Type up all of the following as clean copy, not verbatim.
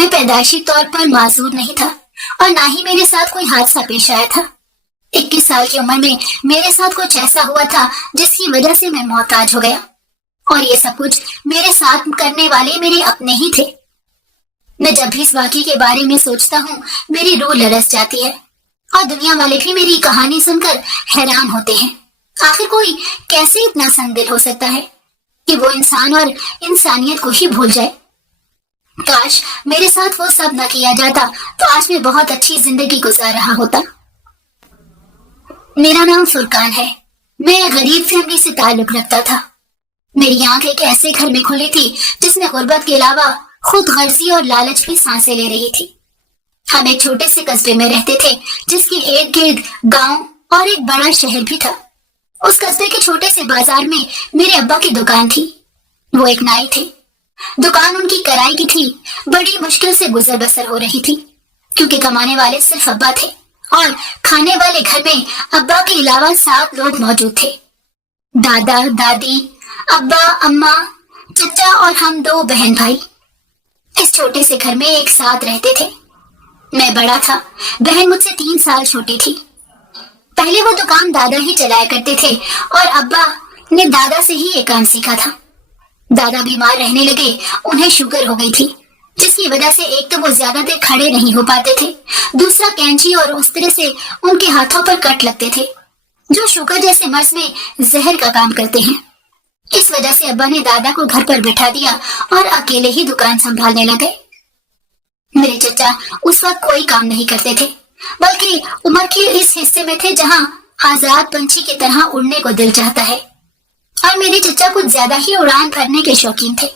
میں پیدائشی طور پر معذور نہیں تھا اور نہ ہی میرے ساتھ کوئی حادثہ پیش آیا تھا۔ 21 سال کی عمر میں میرے ساتھ کچھ ایسا ہوا تھا جس کی وجہ سے میں محتاج ہو گیا، اور یہ سب کچھ میرے ساتھ کرنے والے میرے اپنے ہی تھے۔ میں جب بھی اس واقعے کے بارے میں سوچتا ہوں میری روح لرز جاتی ہے، اور دنیا والے بھی میری کہانی سن کر حیران ہوتے ہیں۔ آخر کوئی کیسے اتنا سنگ دل ہو سکتا ہے کہ وہ انسان اور انسانیت کو ہی بھول جائے؟ کاش میرے ساتھ وہ سب نہ کیا جاتا تو آج میں بہت اچھی زندگی گزار رہا ہوتا۔ میرا نام فرقان ہے۔ میں ایک غریب فیملی سے تعلق رکھتا تھا۔ میری آنکھ ایک ایسے گھر میں کھلی تھی جس میں غربت کے علاوہ خود غرضی اور لالچ بھی سانسیں لے رہی تھی۔ ہم ایک چھوٹے سے قصبے میں رہتے تھے جس کے ارد گرد گاؤں اور ایک بڑا شہر بھی تھا۔ اس قصبے کے چھوٹے سے بازار میں میرے ابا کی دکان تھی۔ وہ ایک نائی تھے۔ دکان ان کی کرائے کی تھی۔ بڑی مشکل سے گزر بسر ہو رہی تھی کیونکہ کمانے والے صرف ابا تھے، اور کھانے والے گھر میں ابا کے علاوہ 7 لوگ موجود تھے: دادا، دادی، ابا، اماں، چچا اور ہم 2 بہن بھائی۔ اس چھوٹے سے گھر میں ایک ساتھ رہتے تھے۔ میں بڑا تھا، بہن مجھ سے 3 سال چھوٹی تھی۔ پہلے وہ دکان دادا ہی چلایا کرتے تھے اور ابا نے دادا سے ہی یہ کام سیکھا تھا۔ دادا بیمار رہنے لگے، انہیں شوگر ہو گئی تھی، جس کی وجہ سے ایک تو وہ زیادہ دیر کھڑے نہیں ہو پاتے تھے، دوسرا کینچی اور اس طرح سے ان کے ہاتھوں پر کٹ لگتے تھے جو شوگر جیسے مرض میں زہر کا کام کرتے ہیں۔ اس وجہ سے ابا نے دادا کو گھر پر بٹھا دیا اور اکیلے ہی دکان سنبھالنے لگے۔ میرے چچا اس وقت کوئی کام نہیں کرتے تھے، بلکہ عمر کے اس حصے میں تھے جہاں آزاد پنچھی کی طرح اڑنے کو دل چاہتا ہے، اور میرے چچا کچھ زیادہ ہی اڑان بھرنے کے شوقین تھے۔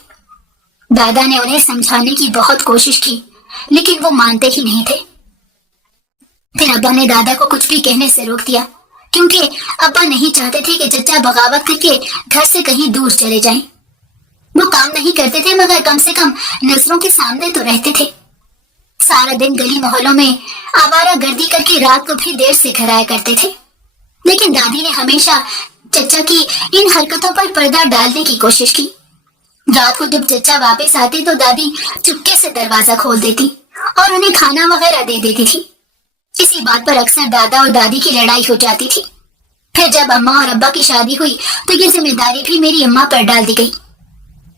دادا نے انہیں سمجھانے کی بہت کوشش کی لیکن وہ مانتے ہی نہیں تھے۔ پھر ابا نے دادا کو کچھ بھی کہنے سے روک دیا کیونکہ ابا نہیں چاہتے تھے کہ چچا بغاوت کر کے گھر سے کہیں دور چلے جائیں۔ وہ کام نہیں کرتے تھے مگر کم سے کم نظروں کے سامنے تو رہتے تھے۔ سارا دن گلی محلوں میں آوارہ گردی کر کے رات کو بھی دیر سے گھر آیا کرتے تھے، لیکن دادی نے ہمیشہ چچا کی ان حرکتوں پر پردہ ڈالنے کی کوشش کی۔ رات کو جب چچا واپس آتے تو دادی چپکے سے دروازہ کھول دیتی اور انہیں کھانا وغیرہ دے دیتی تھی۔ اسی بات پر اکثر دادا اور دادی کی لڑائی ہو جاتی تھی۔ پھر جب اماں اور ابا کی شادی ہوئی تو یہ ذمہ داری بھی میری اماں پر ڈال دی گئی۔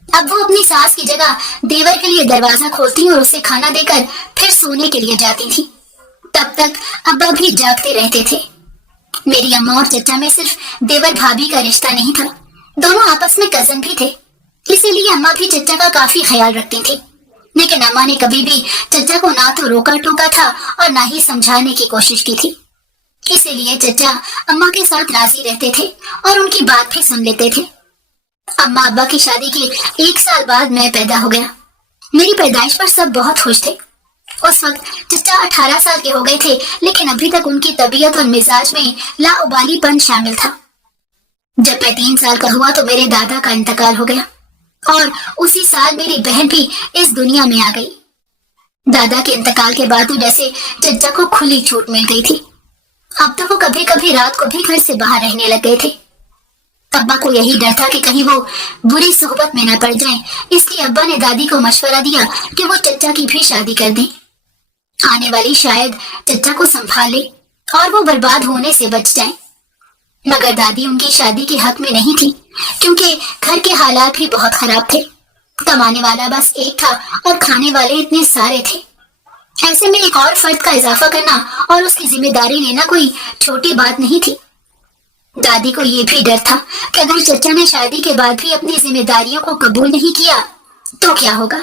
اب وہ اپنی ساس کی جگہ دیور کے لیے دروازہ کھولتی اور اسے کھانا دے کر پھر سونے کے لیے جاتی تھی۔ تب تک ابا بھی جاگتے رہتے تھے۔ میری اماں اور چچا میں صرف دیور بھابھی کا رشتہ نہیں تھا، دونوں آپس میں کزن بھی تھے، اسی لیے اماں بھی چچا کا کافی خیال رکھتی تھی۔ لیکن اماں نے کبھی بھی چچا کو نہ تو روکا ٹوکا تھا اور نہ ہی سمجھانے کی کوشش کی تھی۔ اسی لیے چچا اماں کے ساتھ راضی رہتے تھے اور ان کی بات بھی سن لیتے تھے۔ اماں ابا کی شادی کے 1 سال بعد میں پیدا ہو گیا۔ میری پیدائش پر سب بہت خوش تھے۔ اس وقت چچا 18 سال کے ہو گئے تھے، لیکن ابھی تک ان کی طبیعت اور مزاج میں لاابالی پن شامل تھا۔ جب میں 3 سال کا ہوا تو میرے دادا کا انتقال ہو گیا، اور اسی سال میری بہن بھی اس دنیا میں آ گئی۔ دادا کے انتقال کے بعد تو جیسے چچا کو کھلی چھوٹ مل گئی تھی۔ اب تو وہ کبھی کبھی رات کو بھی گھر سے باہر رہنے لگ گئے تھے۔ ابا کو یہی ڈر تھا کہ کہیں وہ بری صحبت میں نہ پڑ جائیں، اس لیے ابا نے دادی کو مشورہ دیا کہ وہ چچا کی بھی شادی کر دیں۔ آنے والی شاید چچا کو سنبھال لے اور وہ برباد ہونے سے بچ جائیں۔ مگر دادی ان کی شادی کے حق میں نہیں تھی کیونکہ گھر کے حالات بھی بہت خراب تھے۔ کمانے والا بس ایک تھا اور کھانے والے اتنے سارے تھے۔ ایسے میں ایک اور فرد کا اضافہ کرنا اور اس کی ذمہ داری لینا کوئی چھوٹی بات نہیں تھی۔ دادی کو یہ بھی ڈر تھا کہ اگر چچا نے شادی کے بعد بھی اپنی ذمہ داریوں کو قبول نہیں کیا تو کیا ہوگا،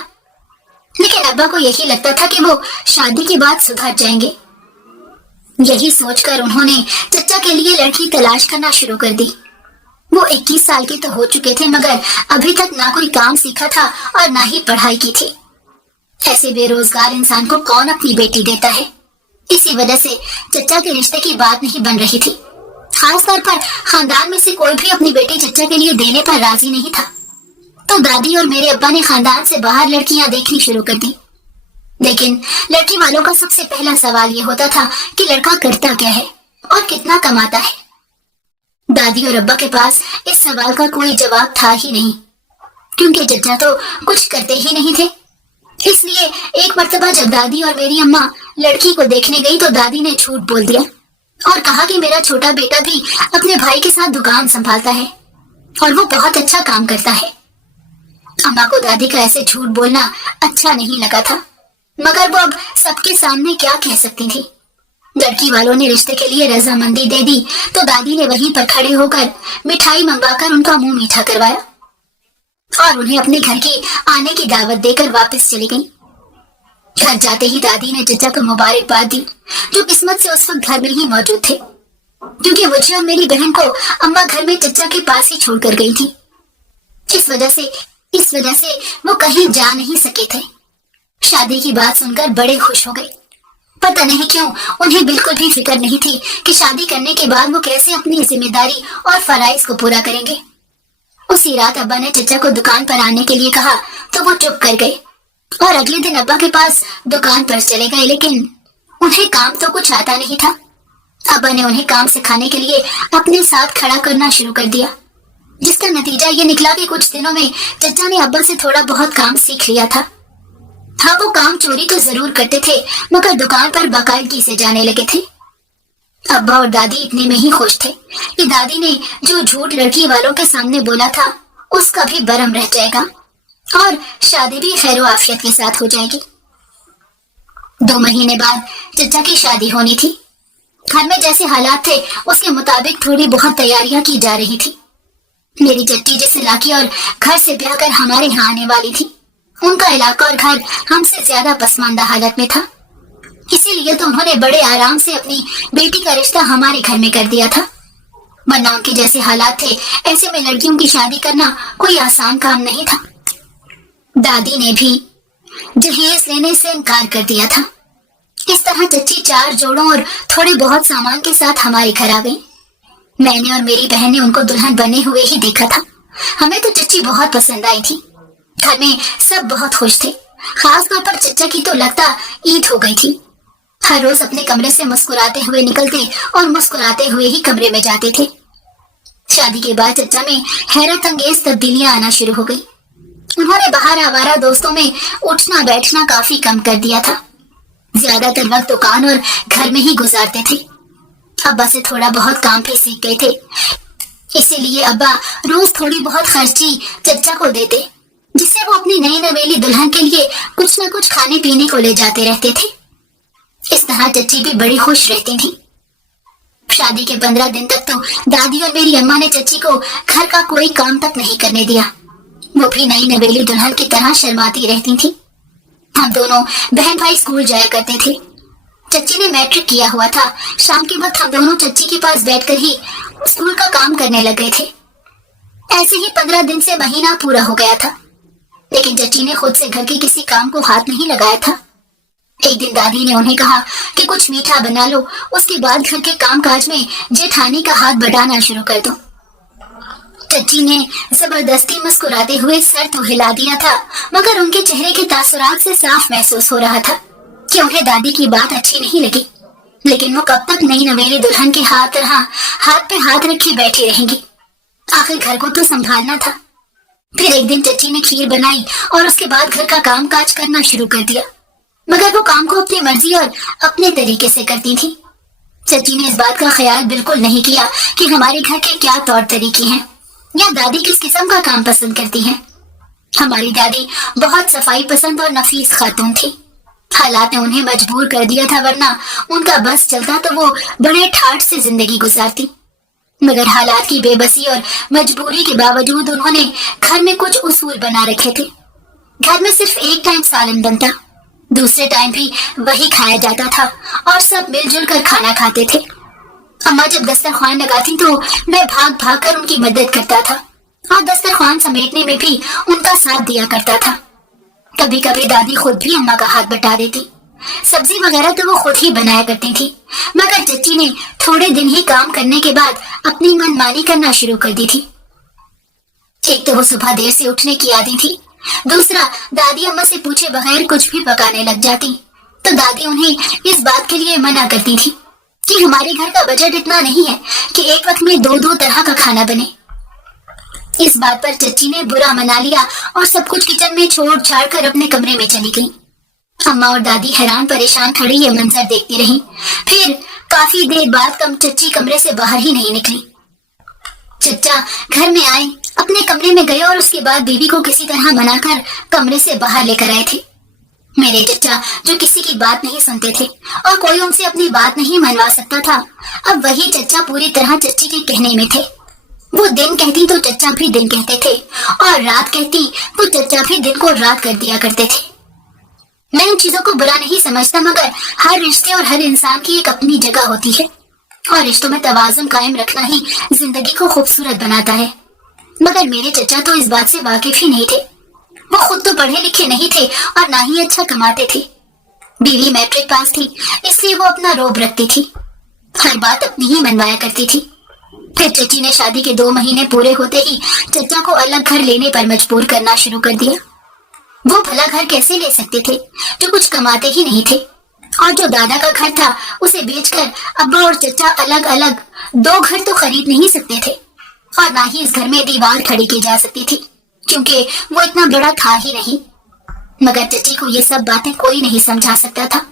لیکن ابا کو یہی لگتا تھا کہ وہ شادی کے بعد سدھر جائیں گے۔ یہی سوچ کر انہوں نے چچا کے لیے لڑکی تلاش کرنا شروع کر دی۔ وہ 21 سال کے تو ہو چکے تھے مگر ابھی تک نہ کوئی کام سیکھا تھا اور نہ ہی پڑھائی کی تھی۔ ایسے بے روزگار انسان کو کون اپنی بیٹی دیتا ہے؟ اسی وجہ سے چچا کے رشتے کی بات نہیں بن رہی تھی۔ خاص طور پر خاندان میں سے کوئی بھی اپنی بیٹی چچا کے لیے دینے پر راضی نہیں تھا۔ تو دادی اور میرے ابا نے خاندان سے باہر لڑکیاں دیکھنی شروع کر دی۔ لیکن لڑکی والوں کا سب سے پہلا سوال یہ ہوتا تھا کہ لڑکا کرتا کیا ہے اور کتنا کماتا ہے۔ دادی اور ابا کے پاس اس سوال کا کوئی جواب تھا ہی نہیں، کیونکہ چچا تو کچھ کرتے ہی نہیں تھے۔ اس لیے ایک مرتبہ جب دادی اور میری اماں لڑکی کو دیکھنے گئی تو دادی نے جھوٹ بول دیا اور کہا کہ میرا چھوٹا بیٹا بھی اپنے بھائی کے ساتھ دکان سنبھالتا ہے اور وہ بہت اچھا کام کرتا ہے۔ اماں کو دادی کا ایسے جھوٹ بولنا اچھا نہیں لگا تھا، مگر وہ اب سب کے سامنے کیا کہہ سکتی تھی۔ لڑکی والوں نے رشتے کے لیے رضامندی دے دی تو دادی نے وہیں پر کھڑے ہو کر مٹھائی منگوا کر ان کا منہ میٹھا کروایا اور انہیں اپنے گھر کی آنے کی دعوت دے کر واپس چلی گئی۔ گھر جاتے ہی دادی نے چچا کو مبارکباد دی جو قسمت سے اس وقت گھر میں ہی موجود تھے، کیونکہ مجھے اور میری بہن کو اماں گھر میں چچا کے پاس ہی چھوڑ کر گئی تھی۔ اس وجہ سے وہ کہیں جا نہیں سکے تھے۔ شادی کی بات سن کر بڑے خوش ہو گئے۔ پتہ نہیں کیوں انہیں بالکل بھی فکر نہیں تھی کہ شادی کرنے کے بعد وہ کیسے اپنی ذمہ داری اور فرائض کو پورا کریں گے۔ اسی رات ابا نے چچا کو دکان پر آنے کے لیے کہا تو وہ چپ کر گئے اور اگلے دن ابا کے پاس دکان پر چلے گئے، لیکن انہیں کام تو کچھ آتا نہیں تھا۔ ابا نے انہیں کام سکھانے کے لیے اپنے ساتھ کھڑا کرنا شروع کر دیا، جس کا نتیجہ یہ نکلا کہ کچھ دنوں میں چچا نے ابا سے تھوڑا بہت کام سیکھ لیا تھا۔ ہاں، وہ کام چوری تو ضرور کرتے تھے مگر دکان پر باقاعدگی سے جانے لگے تھے۔ ابا اور دادی اتنے میں ہی خوش تھے کہ دادی نے جو جھوٹ لڑکی والوں کے سامنے بولا تھا اس کا بھی برم رہ جائے گا اور شادی بھی خیر و عافیت کے ساتھ ہو جائے گی۔ 2 مہینے بعد چچا کی شادی ہونی تھی۔ گھر میں جیسے حالات تھے اس کے مطابق تھوڑی بہت تیاریاں کی جا رہی تھی۔ میری چچی جس علاقے اور گھر سے بیاہ کر ہمارے یہاں آنے والی تھی، ان کا علاقہ اور گھر ہم سے زیادہ پسماندہ حالت میں تھا، اسی لیے تو انہوں نے بڑے آرام سے اپنی بیٹی کا رشتہ ہمارے گھر میں کر دیا تھا، ورنہ ان کے جیسے حالات تھے ایسے میں لڑکیوں کی شادی کرنا کوئی آسان کام نہیں تھا۔ دادی نے بھی جہیز لینے سے انکار کر دیا تھا۔ اس طرح چچی 4 جوڑوں اور تھوڑے بہت سامان کے ساتھ ہمارے گھر آ گئی۔ میں نے اور میری بہن نے ان کو دلہن بنے ہوئے ہی دیکھا تھا۔ ہمیں تو چچی بہت پسند آئی تھی۔ گھر میں سب بہت خوش تھے، خاص طور پر چچا کی تو لگتا عید ہو گئی تھی۔ ہر روز اپنے کمرے سے مسکراتے ہوئے نکلتے اور مسکراتے ہوئے ہی کمرے میں جاتے تھے۔ شادی کے بعد چچا میں حیرت انگیز تبدیلیاں آنا شروع ہو گئی۔ انہوں نے باہر آوارہ دوستوں میں اٹھنا بیٹھنا کافی کم کر دیا تھا۔ زیادہ تر وقت دکان اور گھر میں ہی گزارتے تھے۔ ابا سے تھوڑا بہت کام بھی سیکھ گئے تھے، اسی لیے ابا روز تھوڑی بہت خرچی چچا کو دیتے، جس سے وہ اپنی نئی نویلی دلہن کے لیے کچھ نہ کچھ کھانے پینے کو لے جاتے رہتے تھے۔ اس طرح چچی بھی بڑی خوش رہتی تھی۔ شادی کے 15 دن تک تو دادی اور میری اماں نے چچی کو گھر کا کوئی کام تک نہیں کرنے دیا۔ وہ بھی نئی نویلی دلہن کی طرح شرماتی رہتی تھی۔ ہم دونوں بہن بھائی اسکول جایا کرتے تھے۔ چچی نے میٹرک کیا ہوا تھا۔ شام کے وقت ہم دونوں چچی کے پاس بیٹھ کر ہی اسکول کا کام کرنے لگ گئے تھے۔ ایسے ہی 15 دن سے مہینہ پورا ہو گیا تھا، لیکن چچی نے خود سے گھر کے کسی کام کو ہاتھ نہیں لگایا تھا۔ ایک دن دادی نے انہیں کہا کہ کچھ میٹھا بنا لو، اس کے بعد گھر کے کام کاج میں جیٹھانی کا ہاتھ بٹانا شروع کر دو۔ چچی نے زبردستی مسکراتے ہوئے سر تو ہلا دیا تھا، مگر ان کے چہرے کے تاثرات سے صاف محسوس ہو رہا تھا کہ انہیں دادی کی بات اچھی نہیں لگی، لیکن وہ کب تک نئی نویلی دلہن کے ہاتھ پہ ہاتھ رکھے بیٹھی رہیں گی؟ آخر گھر کو تو سنبھالنا تھا۔ پھر ایک دن چچی نے کھیر بنائی اور اس کے بعد گھر کا کام کاج کرنا شروع کر دیا، مگر وہ کام کو اپنی مرضی اور اپنے طریقے سے کرتی تھی۔ چچی نے اس بات کا خیال بالکل نہیں کیا کہ ہمارے گھر کے کیا طور طریقے ہیں یا دادی کس قسم کا کام پسند کرتی ہیں۔ ہماری دادی بہت صفائی پسند اور نفیس خاتون تھی۔ حالات نے انہیں مجبور کر دیا تھا، ورنہ ان کا بس چلتا تو وہ بڑے ٹھاٹ سے زندگی گزارتی، مگر حالات کی بے بسی اور مجبوری کے باوجود انہوں نے گھر میں کچھ اصول بنا رکھے تھے۔ گھر میں صرف ایک ٹائم سالن بنتا، دوسرے ٹائم بھی وہی کھایا جاتا تھا اور سب مل جل کر کھانا کھاتے تھے۔ اماں جب دسترخوان لگاتی تو میں بھاگ بھاگ کر ان کی مدد کرتا تھا اور دسترخوان سمیٹنے میں بھی ان کا ساتھ دیا کرتا تھا۔ کبھی کبھی دادی خود بھی اماں کا ہاتھ بٹا دیتی۔ سبزی وغیرہ تو وہ خود ہی بنایا کرتی تھی، مگر چچی نے تھوڑے دن ہی کام کرنے کے بعد اپنی من مانی کرنا شروع کر دی تھی۔ ایک تو وہ صبح دیر سے اٹھنے کی عادی تھی، دوسرا دادی اماں سے پوچھے بغیر کچھ بھی پکانے لگ جاتی تو دادی انہیں اس بات کے لیے منع کرتی تھی کہ ہمارے گھر کا بجٹ اتنا نہیں ہے کہ ایک وقت میں 2 طرح کا کھانا بنے۔ इस बात पर चच्ची ने बुरा मना लिया और सब कुछ किचन में छोड़ छाड़ कर अपने कमरे में चली गई। अम्मा और दादी हैरान परेशान खड़ी ये मंजर देखती रहीं। फिर काफी देर बाद चच्ची कमरे से बाहर ही नहीं निकली। चच्चा घर में आए, अपने कमरे में गए और उसके बाद बीवी को किसी तरह मनाकर कमरे से बाहर लेकर आए थे। मेरे चच्चा जो किसी की बात नहीं सुनते थे और कोई उनसे अपनी बात नहीं मनवा सकता था, अब वही चच्चा पूरी तरह चच्ची के कहने में थे। वो दिन कहती तो चच्चा भी दिन कहते थे और रात कहती तो चच्चा भी दिन को रात कर दिया करते थे। मैं इन चीजों को बुरा नहीं समझता, मगर हर रिश्ते और हर इंसान की एक अपनी जगह होती है और रिश्तों में तवाज़ुन कायम रखना ही जिंदगी को खूबसूरत बनाता है। मगर मेरे चचा तो इस बात से वाकिफ ही नहीं थे। वो खुद तो पढ़े लिखे नहीं थे और ना ही अच्छा कमाते थे। बीवी मैट्रिक पास थी, इसलिए वो अपना रोब रखती थी, हर बात अपनी ही मनवाया करती थी। फिर चची ने शादी के 2 महीने पूरे होते ही चचा को अलग घर लेने पर मजबूर करना शुरू कर दिया। वो भला घर कैसे ले सकते थे जो कुछ कमाते ही नहीं थे, और जो दादा का घर था उसे बेचकर अब्बा और चचा अलग अलग 2 घर तो खरीद नहीं सकते थे, और ना ही इस घर में दीवार खड़ी की जा सकती थी क्योंकि वो इतना बड़ा था ही नहीं। मगर चची को ये सब बातें कोई नहीं समझा सकता था।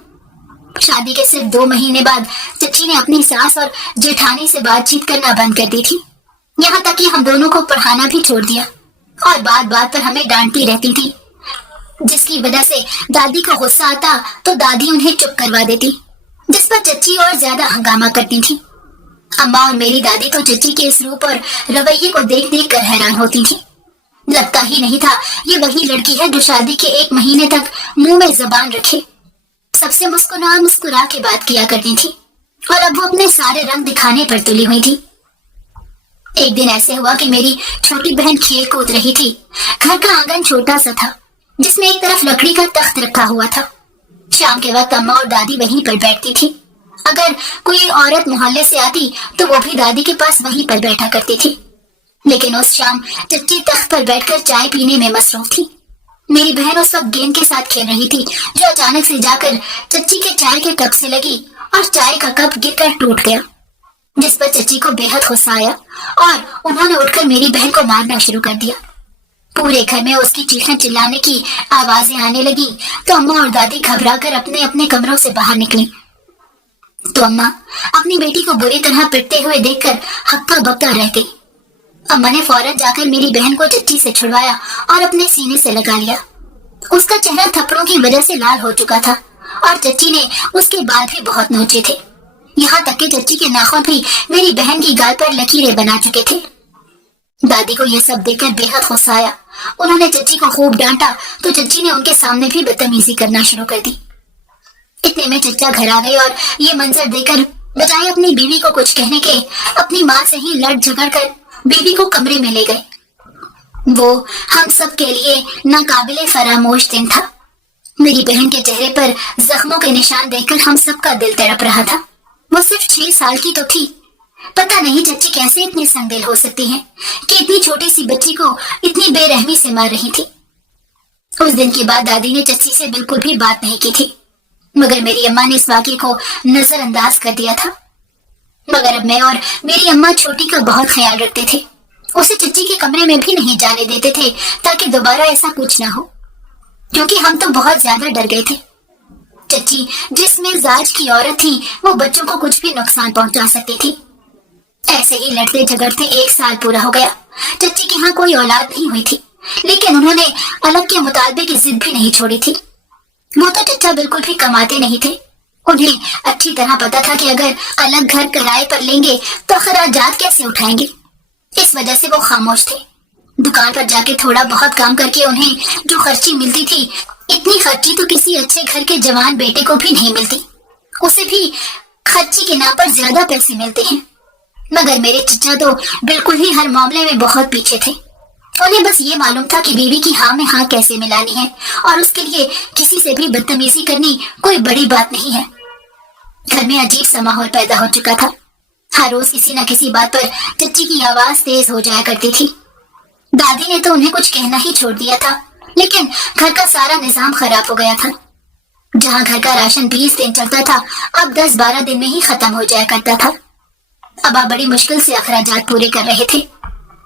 शादी के सिर्फ 2 महीने बाद चची ने अपनी सास और जेठानी से बातचीत करना बंद कर दी थी। यहाँ तक कि हम दोनों को पढ़ाना भी छोड़ दिया और बात बात पर हमें डांटती रहती थी, जिसकी वजह से दादी को गुस्सा आता तो दादी उन्हें चुप करवा देती, जिस पर चच्ची और ज्यादा हंगामा करती थी। अम्मा और मेरी दादी तो चच्ची के इस रूप और रवैये को देख देख कर हैरान होती थी। लगता ही नहीं था ये वही लड़की है जो शादी के 1 महीने तक मुंह में जबान रखे सबसे मुस्कुरा के बात किया करती थी, और अब वो अपने सारे रंग दिखाने पर तुली हुई थी। एक दिन ऐसे हुआ कि मेरी छोटी बहन खेल कूद रही थी। घर का आंगन छोटा सा था जिसमें एक तरफ लकड़ी का तख्त रखा हुआ था। शाम के वक्त अम्मा और दादी वहीं पर बैठती थी। अगर कोई औरत मोहल्ले से आती तो वो भी दादी के पास वहीं पर बैठा करती थी। लेकिन उस शाम चच्ची तख्त पर बैठकर चाय पीने में मसरूफ थी। मेरी बहन उस वक्त गेंद के साथ खेल रही थी, जो अचानक से जाकर चच्ची के चाय के कप से लगी और चाय का कप गिरकर टूट गया, जिस पर चच्ची को बेहद गुस्सा आया और उन्होंने उठकर मेरी बहन को मारना शुरू कर दिया। पूरे घर में उसकी चीखने चिल्लाने की आवाजें आने लगी तो अम्मा और दादी घबराकर अपने अपने कमरों से बाहर निकली। तो अम्मा अपनी बेटी को बुरी तरह पिटते हुए देखकर हक्का बक्का रह गई। अम्मा ने फौरन जाकर मेरी बहन को चच्ची से छुड़वाया और अपने सीने से लगा लिया। उसका चेहरा थप्पड़ों की वजह से लाल हो चुका था और चच्ची ने उसके बाल भी बहुत नोचे थे। यहाँ तक कि चच्ची के नाखून भी मेरी बहन की गाल पर लकीरें बना चुके थे। दादी को यह सब देखकर बेहद गुस्सा आया। उन्होंने चच्ची को खूब डांटा तो चच्ची ने उनके सामने भी बदतमीजी करना शुरू कर दी। इतने में चच्चा घर आ गए और ये मंजर देखकर बजाय अपनी बीवी को कुछ कहने के अपनी माँ से ही लड़ झगड़ कर बीवी को कमरे में ले गए। वो हम सब के लिए नाकाबिले फरामोश दिन था। मेरी बहन के चेहरे पर जख्मों के निशान देखकर हम सबका दिल तड़प रहा था। वो सिर्फ 6 साल की तो थी। पता नहीं चच्ची कैसे इतनी संगदिल हो सकती है कि इतनी छोटी सी बच्ची को इतनी बेरहमी से मार रही थी। उस दिन के बाद दादी ने चच्ची से बिल्कुल भी बात नहीं की थी, मगर मेरी अम्मा ने इस वाक़े को नजरअंदाज कर दिया था। मगर अब मैं और मेरी अम्मा छोटी का बहुत ख्याल रखते थे। उसे चच्ची के कमरे में भी नहीं जाने देते थे ताकि दोबारा ऐसा कुछ ना हो, क्योंकि हम तो बहुत ज्यादा डर गए थे। चच्ची जिस मिजाज की औरत थी वो बच्चों को कुछ भी नुकसान पहुंचा सकती थी। ऐसे ही लड़ते झगड़ते 1 साल पूरा हो गया। चच्ची के यहाँ कोई औलाद नहीं हुई थी, लेकिन उन्होंने अलग के मुतालबे की जिद भी नहीं छोड़ी थी। वो तो चच्चा बिल्कुल भी कमाते नहीं थे। उन्हें अच्छी तरह पता था कि अगर अलग घर किराए पर लेंगे तो खर्चात कैसे उठाएंगे। इस वजह से वो खामोश थे। दुकान पर जाके थोड़ा बहुत काम करके उन्हें जो खर्ची मिलती थी, इतनी खर्ची तो किसी अच्छे घर के जवान बेटे को भी नहीं मिलती। उसे भी खर्ची के नाम पर ज्यादा पैसे मिलते हैं। मगर मेरे चचा तो बिल्कुल ही हर मामले में बहुत पीछे थे। उन्हें बस ये मालूम था कि बीवी की हाँ में हाँ कैसे मिलानी है और उसके लिए किसी से भी बदतमीजी करनी कोई बड़ी बात नहीं है। घर में अजीब सा माहौल पैदा हो चुका था। हर रोज किसी न किसी बात पर चच्ची की आवाज तेज हो जाया करती थी। दादी ने तो उन्हें कुछ कहना ही छोड़ दिया था, लेकिन घर का सारा निजाम खराब हो गया था। जहाँ घर का राशन 20 दिन चलता था, अब 10-12 दिन में ही खत्म हो जाया करता था। अब आप बड़ी मुश्किल से अखराजात पूरे कर रहे थे।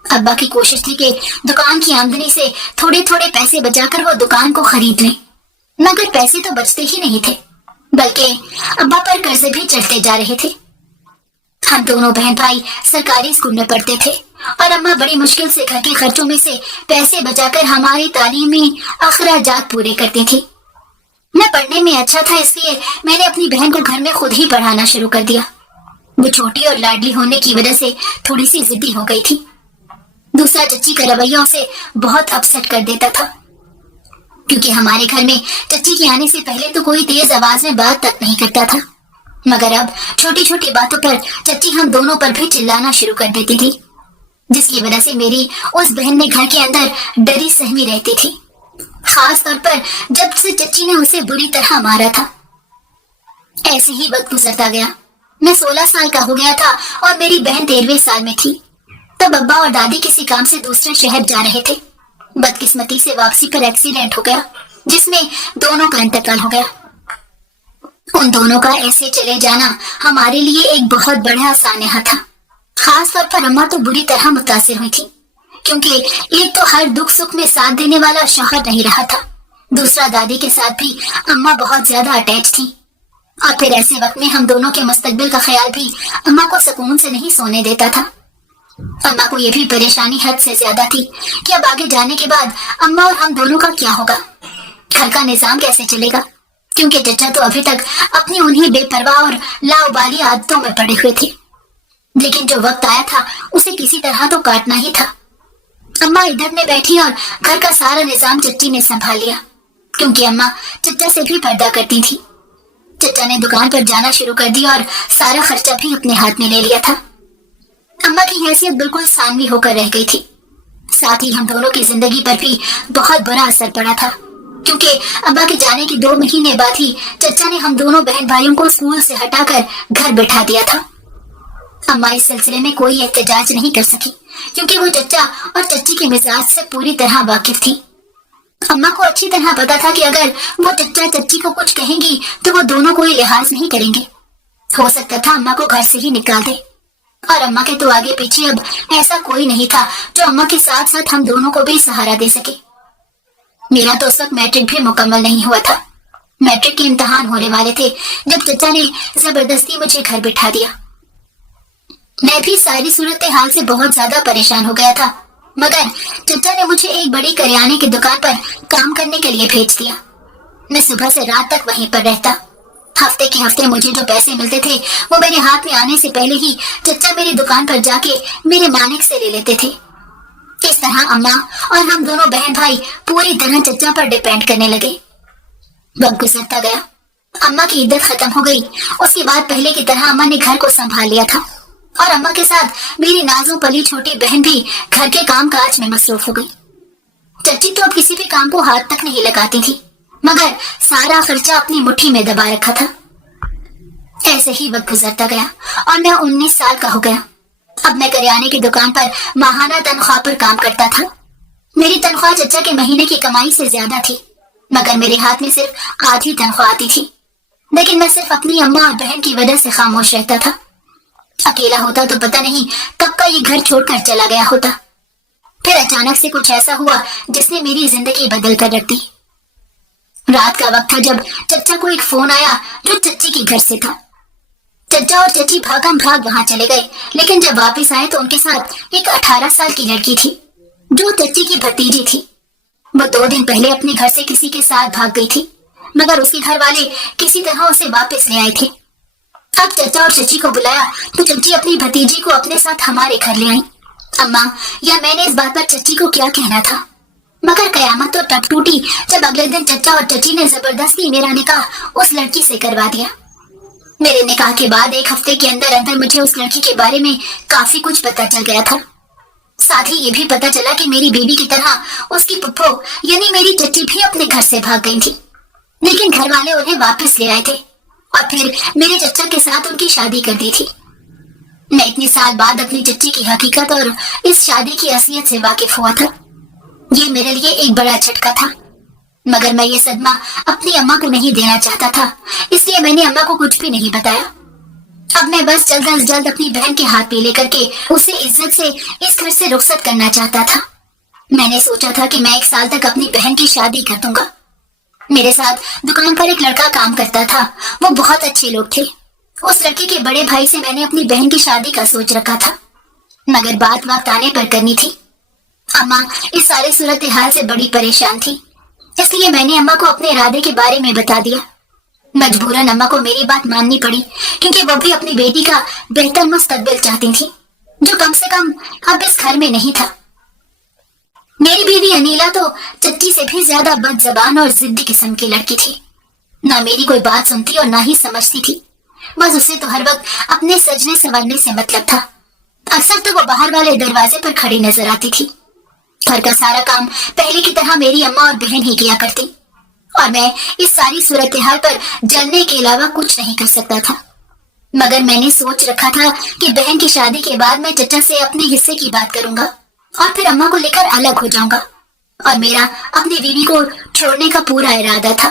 अब्बा की कोशिश थी कि दुकान की आमदनी से थोड़े थोड़े पैसे बचाकर वो दुकान को खरीद लें, मगर पैसे तो बचते ही नहीं थे, बल्कि अब्बा पर कर्जे भी चढ़ते जा रहे थे। हम दोनों बहन भाई सरकारी स्कूल में पढ़ते थे और अम्मा बड़ी मुश्किल से घर के खर्चों में से पैसे बचाकर हमारी तालीमी अखराजात पूरे करती थी। मैं पढ़ने में अच्छा था, इसलिए मैंने अपनी बहन को घर में खुद ही पढ़ाना शुरू कर दिया। वो छोटी और लाडली होने की वजह से थोड़ी सी जिद्दी हो गई थी। दूसरा, चच्ची का रवैया उसे बहुत अपसेट कर देता था, क्योंकि हमारे घर में चच्ची के आने से पहले तो कोई तेज आवाज में बात तक नहीं करता था, मगर अब छोटी छोटी बातों पर चच्ची हम दोनों पर भी चिल्लाना शुरू कर देती थी, जिसकी वजह से मेरी उस बहन में घर के अंदर डरी सहमी रहती थी, खास तौर पर जब से चच्ची ने उसे बुरी तरह मारा था। ऐसे ही वक्त गुजरता गया। मैं 16 साल का हो गया था और मेरी बहन 13वें साल में थी। तब अब्बा और दादी किसी काम से दूसरे शहर जा रहे थे। बदकिस्मती से वापसी पर एक्सीडेंट हो गया, जिसमें दोनों का इंतकाल हो गया। उन दोनों का ऐसे चले जाना हमारे लिए एक बहुत बड़ा सान्या था। खास तौर पर अम्मा तो बुरी तरह मुतासिर हुई थी, क्योंकि एक तो हर दुख सुख में साथ देने वाला शौहर नहीं रहा था, दूसरा दादी के साथ भी अम्मा बहुत ज्यादा अटैच थी। और फिर ऐसे वक्त में हम दोनों के मुस्तकबिल का ख्याल भी अम्मा को सुकून से नहीं सोने देता था। अम्मा को यह भी परेशानी हद से ज्यादा थी कि अब आगे जाने के बाद अम्मा और हम दोनों का क्या होगा, घर का निजाम कैसे चलेगा, क्योंकि चचा तो अभी तक अपनी उन्हीं बेपरवाह और लाउबाली आदतों में पड़े हुए थे। लेकिन जो वक्त आया था उसे किसी तरह तो काटना ही था। अम्मा इधर में बैठी और घर का सारा निजाम चच्ची ने संभाल लिया, क्योंकि अम्मा चचा से भी पर्दा करती थी। चचा ने दुकान पर जाना शुरू कर दिया और सारा खर्चा भी अपने हाथ में ले लिया था। अम्मा की हैसियत बिल्कुल सानवी होकर रह गई थी। साथ ही हम दोनों की जिंदगी पर भी बहुत बुरा असर पड़ा था, क्योंकि अब्बा के जाने के 2 महीने बाद ही चचा ने हम दोनों बहन भाइयों को स्कूल से हटाकर घर बैठा दिया था। अम्मा इस सिलसिले में कोई एहतजाज नहीं कर सकी, क्योंकि वो चचा और चच्ची के मिजाज से पूरी तरह वाकिफ थी। अम्मा को अच्छी तरह पता था कि अगर वो चचा चच्ची को कुछ कहेंगी तो वो दोनों कोई लिहाज नहीं करेंगे। हो सकता था अम्मा को घर से ही निकाल दे, और अम्मा के तो आगे पीछे अब ऐसा कोई नहीं था जो अम्मा के साथ साथ हम दोनों को भी सहारा दे सके। मेरा तो उस वक्त मैट्रिक भी मुकम्मल नहीं हुआ था। मैट्रिक के इम्तिहान होने वाले थे जब चचा ने जबरदस्ती मुझे घर बिठा दिया। मैं भी सारी सूरत हाल से बहुत ज्यादा परेशान हो गया था, मगर चचा ने मुझे एक बड़ी करियाने की दुकान पर काम करने के लिए भेज दिया। मैं सुबह से रात तक वहीं पर रहता। हफ्ते के हफ्ते मुझे जो पैसे मिलते थे वो मेरे हाथ में आने से पहले ही चचा मेरी दुकान पर जाके मेरे मालिक से ले लेते थे। इस तरह अम्मा और हम दोनों बहन भाई पूरी तरह चचा पर डिपेंड करने लगे। वक्त गुजरता गया, अम्मा की इद्दत खत्म हो गई। उसके बाद पहले की तरह अम्मा ने घर को संभाल लिया था, और अम्मा के साथ मेरी नाजों पली छोटी बहन भी घर के काम काज में मसरूफ हो गई। चच्ची तो अब किसी भी काम को हाथ तक नहीं लगाती थी, मगर सारा खर्चा अपनी मुट्ठी में दबा रखा था। ऐसे ही वक्त गुजरता गया और मैं 19 साल का हो गया। अब मैं करियाने की दुकान पर माहाना तनख्वाह पर काम करता था। मेरी तनख्वाह चचा के महीने की कमाई से ज्यादा थी, मगर मेरे हाथ में सिर्फ आधी तनख्वाह आती थी। लेकिन मैं सिर्फ अपनी अम्मा और बहन की वजह से खामोश रहता था। अकेला होता तो पता नहीं कब का ये घर छोड़कर चला गया होता। फिर अचानक से कुछ ऐसा हुआ जिसने मेरी जिंदगी बदल कर रख दी। रात का वक्त था जब चचा को एक फोन आया जो चच्ची के घर से था। चचा और चची भागम भाग वहां चले गए, लेकिन जब वापस आए तो उनके साथ एक 18 साल की लड़की थी जो चच्ची की भतीजी थी। वो 2 दिन पहले अपने घर से किसी के साथ भाग गई थी, मगर उसके घर वाले किसी तरह उसे वापस ले आए थे। अब चचा और चची को बुलाया तो चची अपनी भतीजी को अपने साथ हमारे घर ले आई। अम्मा या मैंने इस बात पर चची को क्या कहना था, मगर कयामत तो तब टूटी जब अगले दिन चचा और चची ने जबरदस्ती मेरा निकाह उस लड़की से करवा दिया। मेरे निकाह के बाद 1 हफ्ते के अंदर अंदर मुझे उस लड़की के बारे में काफी कुछ पता चल गया था। साथ ही ये भी पता चला कि मेरी बीबी की तरह उसकी पुप्पो यानी मेरी चची भी अपने घर से भाग गई थी, लेकिन घर वाले उन्हें वापस ले आए थे और फिर मेरे चचा के साथ उनकी शादी कर दी थी। मैं इतने साल बाद अपनी चच्ची की हकीकत और इस शादी की असलियत से वाकिफ हुआ था। ये मेरे लिए एक बड़ा झटका था, मगर मैं ये सदमा अपनी अम्मा को नहीं देना चाहता था, इसलिए मैंने अम्मा को कुछ भी नहीं बताया। अब मैं बस जल्द अज जल्द अपनी बहन के हाथ पीले करके उसे इज्जत से इस घर से रुखसत करना चाहता था। मैंने सोचा था कि मैं 1 साल तक अपनी बहन की शादी कर दूंगा। मेरे साथ दुकान पर एक लड़का काम करता था, वो बहुत अच्छे लोग थे। उस लड़के के बड़े भाई से मैंने अपनी बहन की शादी का सोच रखा था, मगर बात वक्त आने पर करनी थी। अम्मा इस सारी सूरत हाल से बड़ी परेशान थी, इसलिए मैंने अम्मा को अपने इरादे के बारे में बता दिया। मजबूरन अम्मा को मेरी बात माननी पड़ी, क्योंकि वो भी अपनी बेटी का बेहतर मुस्तकबिल चाहती थी, जो कम से कम अब इस घर में नहीं था। मेरी बीवी अनीला तो चच्ची से भी ज्यादा बदजबान और जिद्दी किस्म की लड़की थी। ना मेरी कोई बात सुनती और ना ही समझती थी। बस उसे तो हर वक्त अपने सजने संवरने से मतलब था। अक्सर तो वो बाहर वाले दरवाजे पर खड़ी नजर आती थी। घर का सारा काम पहले की तरह मेरी अम्मा और बहन ही किया करती, और मैं इस सारी सूरत हाल पर जलने के अलावा कुछ नहीं कर सकता था। मगर मैंने सोच रखा था कि बहन की शादी के बाद मैं चचा से अपने हिस्से की बात करूंगा और फिर अम्मा को लेकर अलग हो जाऊंगा। और मेरा अपनी बीवी को छोड़ने का पूरा इरादा था,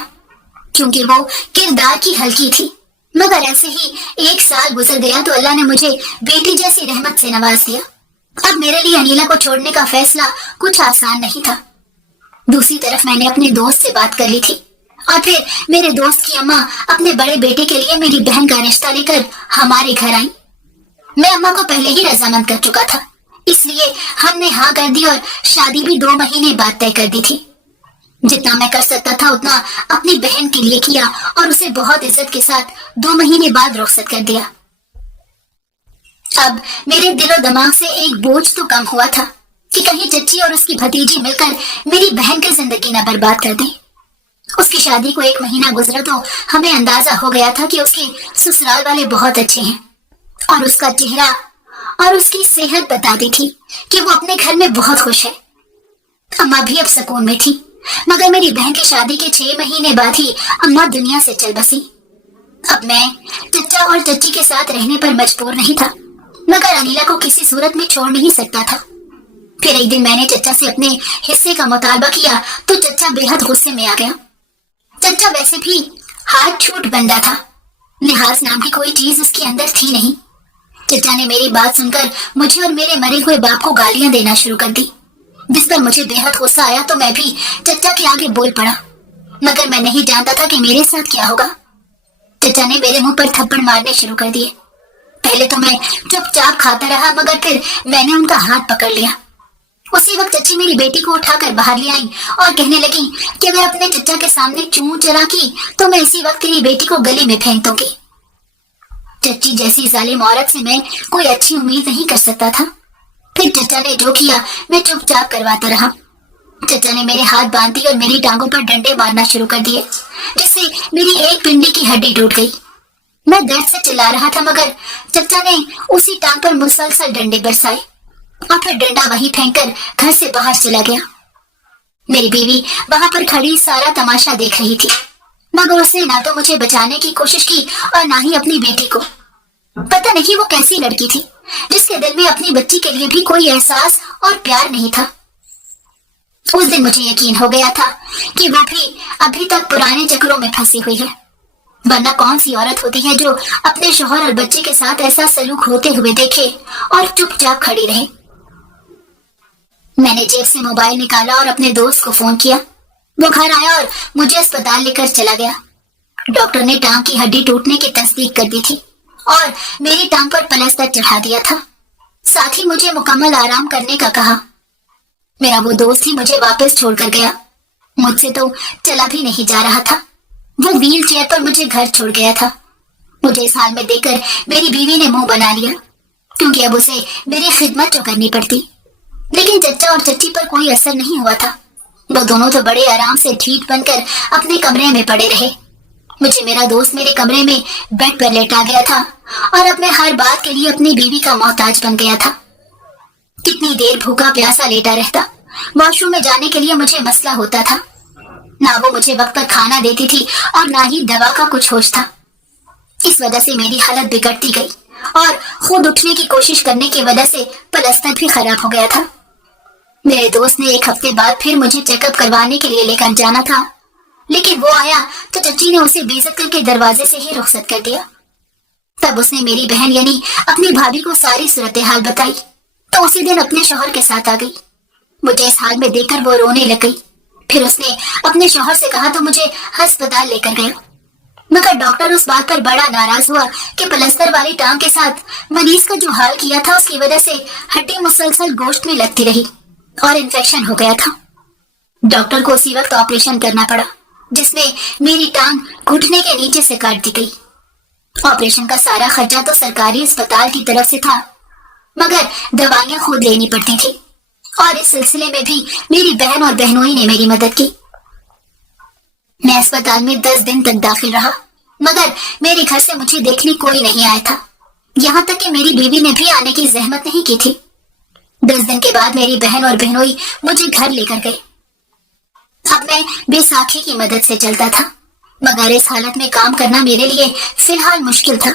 क्योंकि वो किरदार की हल्की थी। मगर ऐसे ही 1 साल गुजर गया तो अल्लाह ने मुझे बेटी जैसी रहमत से नवाज दिया। अब मेरे लिए अनीला को छोड़ने का फैसला कुछ आसान नहीं था। दूसरी तरफ मैंने अपने दोस्त से बात कर ली थी, और फिर मेरे दोस्त की अम्मा अपने बड़े बेटे के लिए मेरी बहन का रिश्ता लेकर हमारे घर आई। मैं अम्मा को पहले ही रजामंद कर चुका था, इसलिए हमने हाँ कर दी और शादी भी 2 महीने बाद तय कर दी थी। जितना मैं कर सकता था उतना अपनी बहन के लिए किया और उसे बहुत इज्जत के साथ 2 महीने बाद रुखसत कर दिया। अब मेरे दिलो दिमाग से एक बोझ तो कम हुआ था कि कहीं चच्ची और उसकी भतीजी मिलकर मेरी बहन की जिंदगी न बर्बाद कर दें। उसकी शादी को 1 महीना गुजरा तो हमें अंदाजा हो गया था कि उसके ससुराल वाले बहुत अच्छे हैं, और उसका चेहरा और उसकी सेहत बताती थी कि वो अपने घर में बहुत खुश है। अम्मा भी अब सुकून में थी, मगर मेरी बहन की शादी के 6 महीने बाद ही अम्मा दुनिया से चल बसी। अब मैं चचा और चच्ची के साथ रहने पर मजबूर नहीं था, मगर अनीला को किसी सूरत में छोड़ नहीं सकता था। फिर एक दिन मैंने चचा से अपने हिस्से का मुतालबा किया तो चचा बेहद गुस्से में आ गया। चचा वैसे भी हाथ छूट बंदा था, लिहाज नाम की कोई चीज उसके अंदर थी नहीं। चचा ने मेरी बात सुनकर मुझे और मेरे मरे हुए बाप को गालियां देना शुरू कर दी, जिस पर मुझे बेहद गुस्सा आया तो मैं भी चचा के आगे बोल पड़ा, मगर मैं नहीं जानता था कि मेरे साथ क्या होगा। चचा ने मेरे मुंह पर थप्पड़ मारने शुरू कर दिए। पहले तो मैं चुपचाप खाता रहा, मगर फिर मैंने उनका हाथ पकड़ लिया। उसी वक्त चच्ची मेरी बेटी को उठाकर बाहर ले आई और कहने लगी कि अगर अपने चचा के सामने चूं चला की तो मैं इसी वक्त तेरी बेटी को गली में फेंक दूंगी। चच्ची जैसी जालिम औरत से मैं कोई अच्छी उम्मीद नहीं कर सकता था। फिर चचा ने जो किया मैं चुपचाप करवाता रहा। चचा ने मेरे हाथ बांध दिए और मेरी टांगों पर डंडे मारना शुरू कर दिए, जिससे मेरी एक पिंडी की हड्डी टूट गई। मैं दर्द से चिल्ला रहा था, मगर चचा ने उसी टांग पर मुसलसल डंडे बरसाए और फिर डंडा वहीं फेंककर घर से बाहर चला गया। मेरी बीवी वहां पर खड़ी सारा तमाशा देख रही थी, मगर उसने ना तो मुझे बचाने की कोशिश की और ना ही अपनी बेटी को। पता नहीं वो कैसी लड़की थी जिसके दिल में अपनी बच्ची के लिए भी कोई एहसास और प्यार नहीं था। उस दिन मुझे यकीन हो गया था कि वो भी अभी तक पुराने चक्रों में फंसी हुई है, वरना कौन सी औरत होती है जो अपने शौहर और बच्चे के साथ ऐसा सलूक होते हुए देखे और चुपचाप खड़ी रहे। मैंने जेब से मोबाइल निकाला और अपने दोस्त को फोन किया। वो घर आया और मुझे अस्पताल लेकर चला गया। डॉक्टर ने टांग की हड्डी टूटने की तस्दीक कर दी थी और मेरी टांग पर प्लास्टर चढ़ा दिया था। साथ ही मुझे मुकम्मल आराम करने का कहा। मेरा वो दोस्त ही मुझे वापस छोड़कर गया। मुझसे तो चला भी नहीं जा रहा था। वो व्हील चेयर पर मुझे घर छोड़ गया था। मुझे इस हाल में देखकर मेरी बीवी ने मुंह बना लिया, क्योंकि अब उसे मेरी खिदमत तो करनी पड़ती। लेकिन चचा और चच्ची पर कोई असर नहीं हुआ था। वो दोनों तो बड़े आराम से ठीठ बनकर अपने कमरे में पड़े रहे। मुझे मेरा दोस्त मेरे कमरे में बेड पर लेटा गया था और अब मैं हर बात के लिए अपनी बीवी का मोहताज बन गया था। कितनी देर भूखा प्यासा लेटा रहता। वॉशरूम में जाने के लिए मुझे मसला होता था। ना वो मुझे वक्त पर खाना देती थी और ना ही दवा का कुछ होश था। इस वजह से मेरी हालत बिगड़ती गई और खुद उठने की कोशिश करने की वजह से प्लास्टर भी खराब हो गया था। मेरे दोस्त ने 1 हफ्ते बाद फिर मुझे चेकअप करवाने के लिए लेकर जाना था, लेकिन वो आया तो चच्ची ने उसे बेइज्जत करके दरवाजे से ही रुखसत कर दिया। तब उसने मेरी बहन यानी अपनी भाभी को सारी सूरत हाल बताई तो उसी दिन अपने शौहर के साथ आ गई। मुझे इस हाल में देखकर वो रोने लग गई। फिर उसने अपने शौहर से कहा तो मुझे अस्पताल लेकर गया, मगर डॉक्टर उस बात पर बड़ा नाराज हुआ कि प्लास्टर वाली टांग के साथ मनीष का जो हाल किया था उसकी वजह से हड्डी मुसलसल गोश्त में लगती रही और इन्फेक्शन हो गया था। डॉक्टर को उसी वक्त ऑपरेशन करना पड़ा, जिसमें मेरी टांग घुटने के नीचे से काट दी गई। ऑपरेशन का सारा खर्चा तो सरकारी अस्पताल की तरफ से था, मगर दवाइयां खुद लेनी पड़ती थी और इस सिलसिले में भी मेरी बहन और बहनोई ने मेरी मदद की। मैं अस्पताल में 10 दिन तक दाखिल रहा, मगर मेरे घर से मुझे देखने कोई नहीं आया था। यहाँ तक कि मेरी बीवी ने भी आने की जहमत नहीं की थी। 10 दिन के बाद मेरी बहन और बहनोई मुझे घर लेकर गए। अब मैं बैसाखी की मदद से चलता था, मगर इस हालत में काम करना मेरे लिए फिलहाल मुश्किल था।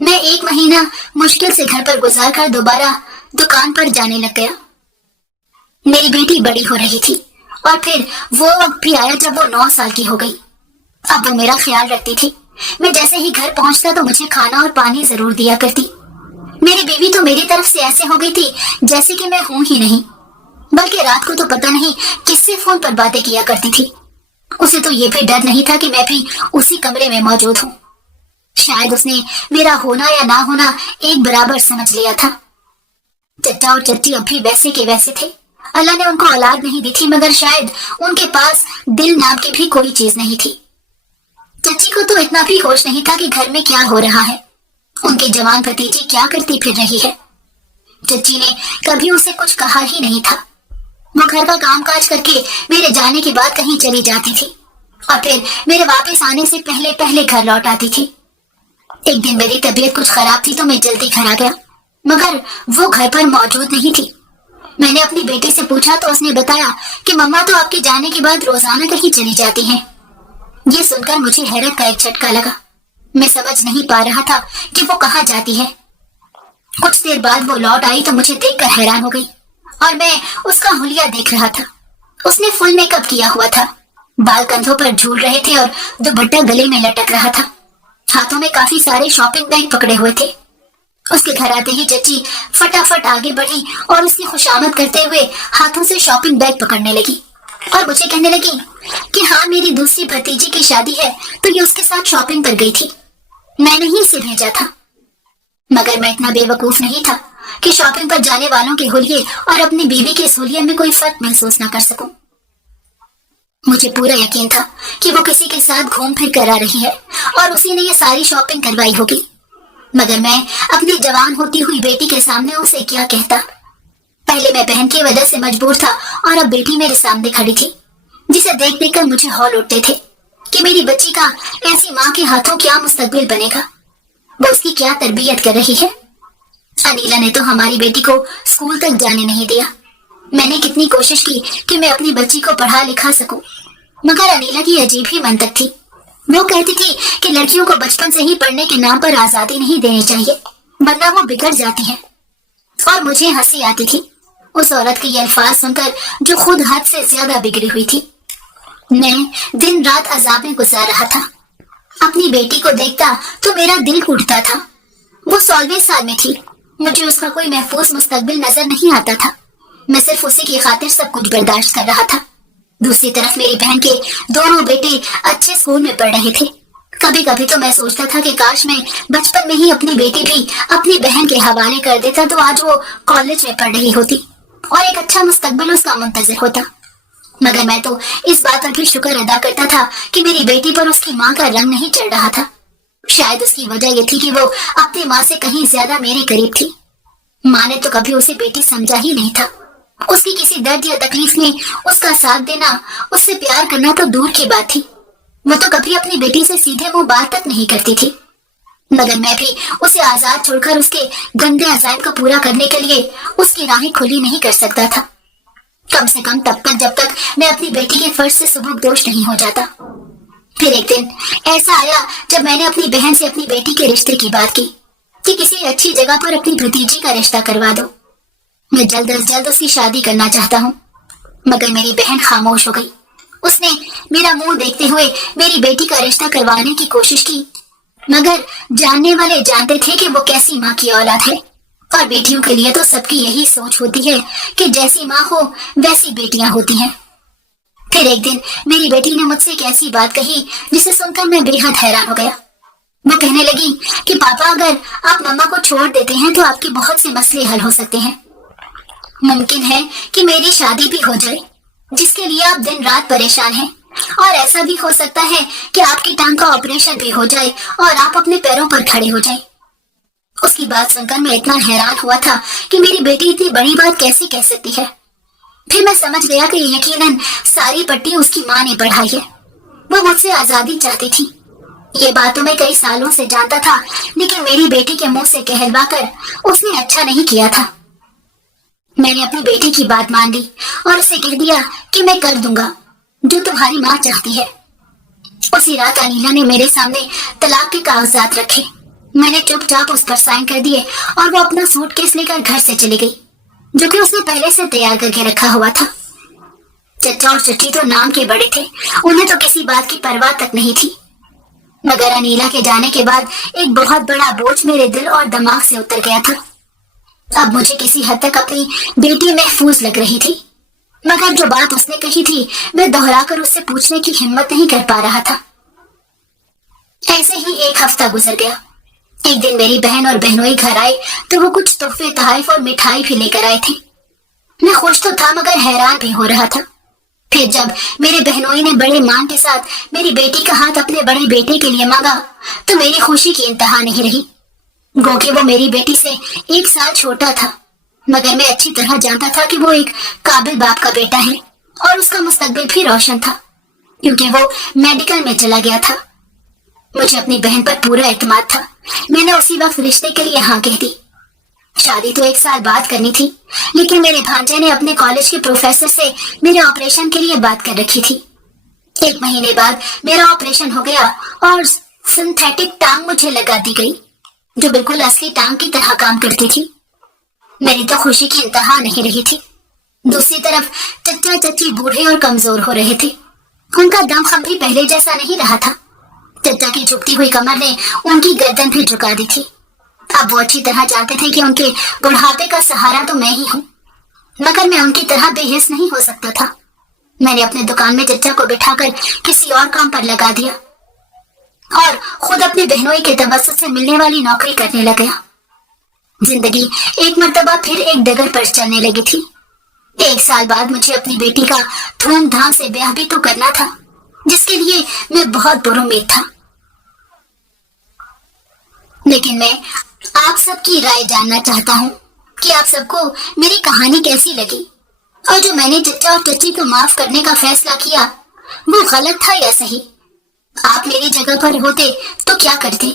मैं 1 महीना मुश्किल से घर पर गुजार कर दोबारा दुकान पर जाने लग गया। मेरी बेटी बड़ी हो रही थी और फिर वो वक्त भी आया जब वो 9 साल की हो गई। अब वो मेरा ख्याल रखती थी। मैं जैसे ही घर पहुंचता तो मुझे खाना और पानी जरूर दिया करती। मेरी बीवी तो मेरी तरफ से ऐसे हो गई थी जैसे कि मैं हूं ही नहीं, बल्कि रात को तो पता नहीं किससे फोन पर बातें किया करती थी। उसे तो ये भी डर नहीं था कि मैं भी उसी कमरे में मौजूद हूँ। शायद उसने मेरा होना या ना होना एक बराबर समझ लिया था। चचा और चच्ची अब भी वैसे के वैसे थे। अल्लाह ने उनको औलाद नहीं दी थी, मगर शायद उनके पास दिल नाम की भी कोई चीज नहीं थी। चच्ची को तो इतना भी होश नहीं था कि घर में क्या हो रहा है, उनकी जवान भतीजी क्या करती फिर रही है। चच्ची ने कभी उसे कुछ कहा ही नहीं था। वो घर का काम काज करके मेरे जाने के बाद कहीं चली जाती थी और फिर मेरे वापस आने से पहले पहले घर लौट आती थी। एक दिन मेरी तबीयत कुछ खराब थी तो मैं जल्दी घर आ गया, मगर वो घर पर मौजूद नहीं थी। मैंने अपनी बेटी से पूछा तो उसने बताया कि मम्मा तो आपके जाने के बाद रोजाना कहीं चली जाती हैं। ये सुनकर मुझे हैरत का एक झटका लगा। मैं समझ नहीं पा रहा था कि वो कहाँ जाती है। कुछ देर बाद वो लौट आई तो मुझे देखकर हैरान हो गई और मैं उसका हुलिया देख रहा था। उसने फुल मेकअप किया हुआ था, बाल कंधों पर झूल रहे थे और दुपट्टा गले में लटक रहा था। हाथों में काफी सारे शॉपिंग बैग पकड़े हुए थे। उसके घर आते ही चची फटाफट आगे बढ़ी और उसकी खुशामद करते हुए हाथों से शॉपिंग बैग पकड़ने लगी और मुझे कहने लगी कि हाँ, मेरी दूसरी भतीजी की शादी है तो ये उसके साथ शॉपिंग पर गई थी, मैंने ही इसे भेजा था। मगर मैं इतना बेवकूफ नहीं था कि शॉपिंग पर जाने वालों के हुलिये और अपनी बीवी के इस हुलिये में कोई फर्क महसूस न कर सकूं। मुझे पूरा यकीन था कि वो किसी के साथ घूम फिर कर आ रही है और उसी ने ये सारी शॉपिंग करवाई होगी, मगर मैं अपनी जवान होती हुई बेटी के सामने उसे क्या कहता। पहले मैं बहन की वजह से मजबूर था और अब बेटी मेरे सामने खड़ी थी, जिसे देख देख कर मुझे हौल उठते थे कि मेरी बच्ची का ऐसी माँ के हाथों क्या मुस्तकबिल बनेगा, वो उसकी क्या तरबियत कर रही है। अनीला ने तो हमारी बेटी को स्कूल तक जाने नहीं दिया। मैंने कितनी कोशिश की कि मैं अपनी बच्ची को पढ़ा लिखा सकूं, मगर अनीला की अजीब ही मंतक थी। वो कहती थी कि लड़कियों को बचपन से ही पढ़ने के नाम पर आजादी नहीं देनी चाहिए, वरना वो बिगड़ जाती है। और मुझे हंसी आती थी उस औरत के ये अल्फाज सुनकर जो खुद हद से ज्यादा बिगड़ी हुई थी। मैं दिन रात अजाब में गुजार रहा था। अपनी बेटी को देखता तो मेरा दिल टूटता था। वो 16वें साल में थी, मुझे उसका कोई महफूज मुस्तकबिल नजर नहीं आता था। मैं सिर्फ उसी की खातिर सब कुछ बर्दाश्त कर रहा था। दूसरी तरफ मेरी बहन के दोनों बेटे अच्छे स्कूल में पढ़ रहे थे। कभी कभी तो मैं सोचता था कि काश मैं बचपन में ही अपनी बेटी भी अपनी बहन के हवाले कर देता तो आज वो कॉलेज में पढ़ रही होती और एक अच्छा मुस्तकबिल उसका मुंतजर होता। मगर मैं तो इस बात पर भी शुक्र अदा करता था कि मेरी बेटी पर उसकी माँ का रंग नहीं चढ़ रहा था। शायद उसकी वजह यह थी कि वो अपनी माँ से कहीं ज्यादा मेरे करीब थी। माँ ने तो कभी उसे बेटी समझा ही नहीं था। उसकी किसी दर्द या तकलीफ में उसका साथ देना, उससे प्यार करना तो दूर की बात थी। वो तो कभी अपनी बेटी से सीधे मुंह बात तक नहीं करती थी। मगर मैं भी उसे आजाद छोड़कर उसके गंदे अज़ाइम को पूरा करने के लिए उसकी राहें खुली नहीं कर सकता था, कम से कम तब तक जब तक मैं अपनी बेटी के फर्ज से सुबुकदोश नहीं हो जाता। फिर एक दिन ऐसा आया जब मैंने अपनी बहन से अपनी बेटी के रिश्ते की बात की कि किसी अच्छी जगह पर अपनी भतीजी का रिश्ता करवा दो। मैं जल्द अज जल्द उसकी शादी करना चाहता हूँ। मगर मेरी बहन खामोश हो गई। उसने मेरा मुंह देखते हुए मेरी बेटी का रिश्ता करवाने की कोशिश की, मगर जानने वाले जानते थे कि वो कैसी माँ की औलाद है। और बेटियों के लिए तो सबकी यही सोच होती है कि जैसी माँ हो वैसी बेटियां होती हैं। फिर एक दिन मेरी बेटी ने मुझसे एक ऐसी बात कही जिसे सुनकर मैं बेहद हैरान हो गया। वो कहने लगी कि पापा, अगर आप मम्मा को छोड़ देते हैं तो आपके बहुत से मसले हल हो सकते हैं। मुमकिन है कि मेरी शादी भी हो जाए, जिसके लिए आप दिन रात परेशान हैं, और ऐसा भी हो सकता है कि आपकी टांग का ऑपरेशन भी हो जाए और आप अपने पैरों पर खड़े हो जाएं। उसकी बात सुनकर मैं इतना हैरान हुआ था कि मेरी बेटी इतनी बड़ी बात कैसे कह सकती है। फिर मैं समझ गया कि यकीनन सारी पट्टी उसकी माँ ने बढ़ाई है। वो मुझसे आजादी चाहती थी। ये बात तो मैं कई सालों से जानता था, लेकिन मेरी बेटी के मुंह से कहलवा कर उसने अच्छा नहीं किया था। मैंने अपनी बेटी की बात मान ली और उसे कह दिया कि मैं कर दूंगा जो तुम्हारी माँ चाहती है। उसी रात अनीला ने मेरे सामने तलाक के कागजात रखे। मैंने चुपचाप उस पर साइन कर दिए और वो अपना सूटकेस लेकर घर से चली गई, जो कि उसने पहले से तैयार करके रखा हुआ था। चचा और चची तो नाम के बड़े थे, उन्हें तो किसी बात की परवाह तक नहीं थी। मगर अनीला के जाने के बाद एक बहुत बड़ा बोझ मेरे दिल और दिमाग से उतर गया था। अब मुझे किसी हद तक अपनी बेटी महफूज लग रही थी, मगर जो बात उसने कही थी मैं दोहराकर उससे पूछने की हिम्मत नहीं कर पा रहा था। ऐसे ही एक हफ्ता गुजर गया। एक दिन मेरी बहन और बहनोई घर आए तो वो कुछ तोहफे, तोहफे और मिठाई भी लेकर आए थे। मैं खुश तो था मगर हैरान भी हो रहा था। फिर जब मेरे बहनोई ने बड़े मान के साथ मेरी बेटी का हाथ अपने बड़े बेटे के लिए मांगा तो मेरी खुशी की इंतहा नहीं रही। गो कि वो मेरी बेटी से 1 साल छोटा था, मगर मैं अच्छी तरह जानता था कि वो एक काबिल बाप का बेटा है और उसका मुस्तकबिल भी रोशन था, क्योंकि वो मेडिकल में चला गया था। मुझे अपनी बहन पर पूरा एतमाद था। मैंने उसी वक्त रिश्ते के लिए हाँ कह दी। शादी तो 1 साल बाद करनी थी, लेकिन मेरे भांजे ने अपने कॉलेज के प्रोफेसर से मेरे ऑपरेशन के लिए बात कर रखी थी। 1 महीने बाद मेरा ऑपरेशन हो गया और सिंथेटिक टांग मुझे लगा दी गई, जो बिल्कुल असली टांग की तरह काम करती थी। मेरी तो खुशी की इंतहा नहीं रही थी। दूसरी तरफ चचा चची बूढ़े और कमजोर हो रहे थे। उनका दमखम भी पहले जैसा नहीं रहा था। चचा की झुकती हुई कमर ने उनकी गर्दन भी झुका दी थी। अब वो अच्छी तरह जानते थे कि उनके बुढ़ापे का सहारा तो मैं ही हूँ, मगर मैं उनकी तरह बेहिस नहीं हो सकता था। मैंने अपने दुकान में चचा को बिठाकर किसी और काम पर लगा दिया और खुद अपने बहनोई के तवज्जुह से मिलने वाली नौकरी करने लग गया। जिंदगी एक मर्तबा फिर एक डगर पर चलने लगी थी। 1 साल बाद मुझे अपनी बेटी का धूमधाम से ब्याह भी तो करना था, जिसके लिए मैं बहुत पुरुम्मीद था। लेकिन मैं आप सबकी राय जानना चाहता हूँ कि आप सबको मेरी कहानी कैसी लगी, और जो मैंने चचा और चची को माफ करने का फैसला किया वो गलत था या सही। आप मेरी जगह पर होते तो क्या करते?